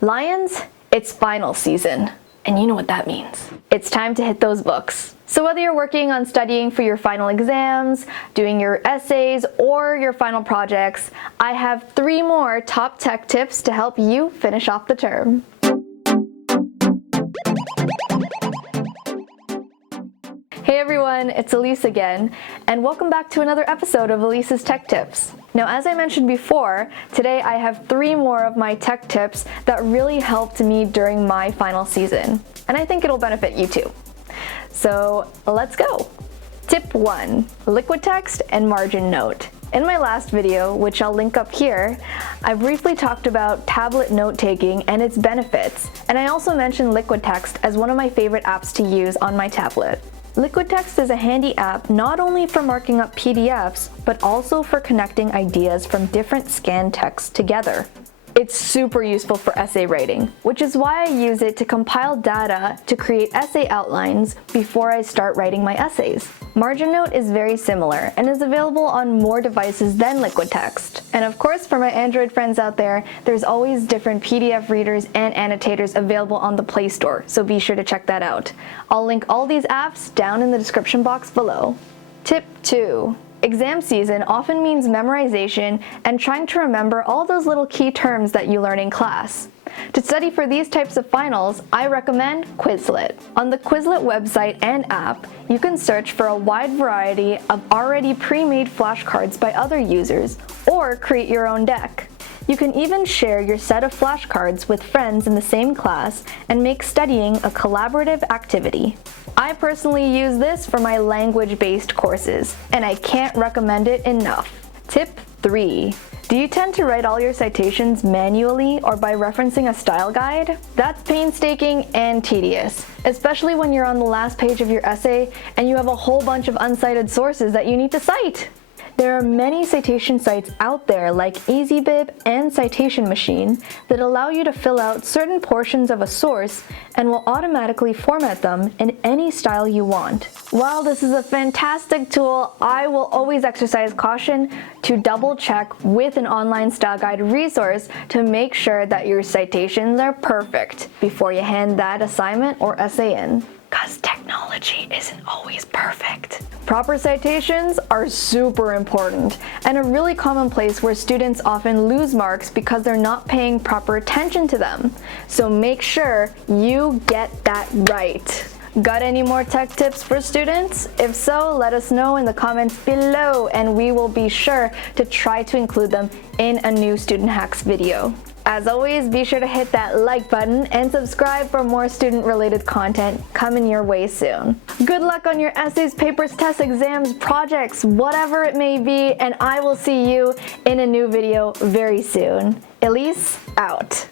Lions, it's final season, and you know what that means. It's time to hit those books. So whether you're working on studying for your final exams, doing your essays, or your final projects, I have 3 more top tech tips to help you finish off the term. Hey everyone, it's Elise again, and welcome back to another episode of Elise's Tech Tips. Now, as I mentioned before, today I have 3 more of my tech tips that really helped me during my final season, and I think it'll benefit you too. So let's go. Tip 1, LiquidText and MarginNote. In my last video, which I'll link up here, I briefly talked about tablet note-taking and its benefits, and I also mentioned LiquidText as one of my favorite apps to use on my tablet. LiquidText is a handy app not only for marking up PDFs, but also for connecting ideas from different scanned texts together. It's super useful for essay writing, which is why I use it to compile data to create essay outlines before I start writing my essays. MarginNote is very similar and is available on more devices than LiquidText. And of course, for my Android friends out there, there's always different PDF readers and annotators available on the Play Store, so be sure to check that out. I'll link all these apps down in the description box below. Tip 2. Exam season often means memorization and trying to remember all those little key terms that you learn in class. To study for these types of finals, I recommend Quizlet. On the Quizlet website and app, you can search for a wide variety of already pre-made flashcards by other users, or create your own deck. You can even share your set of flashcards with friends in the same class and make studying a collaborative activity. I personally use this for my language-based courses, and I can't recommend it enough. Tip 3. Do you tend to write all your citations manually or by referencing a style guide? That's painstaking and tedious, especially when you're on the last page of your essay and you have a whole bunch of uncited sources that you need to cite. There are many citation sites out there like EasyBib and Citation Machine that allow you to fill out certain portions of a source and will automatically format them in any style you want. While this is a fantastic tool, I will always exercise caution to double check with an online style guide resource to make sure that your citations are perfect before you hand that assignment or essay in. Because technology isn't always perfect. Proper citations are super important and a really common place where students often lose marks because they're not paying proper attention to them. So make sure you get that right. Got any more tech tips for students? If so, let us know in the comments below and we will be sure to try to include them in a new Student Hacks video. As always, be sure to hit that like button and subscribe for more student-related content coming your way soon. Good luck on your essays, papers, tests, exams, projects, whatever it may be, and I will see you in a new video very soon. Elise, out.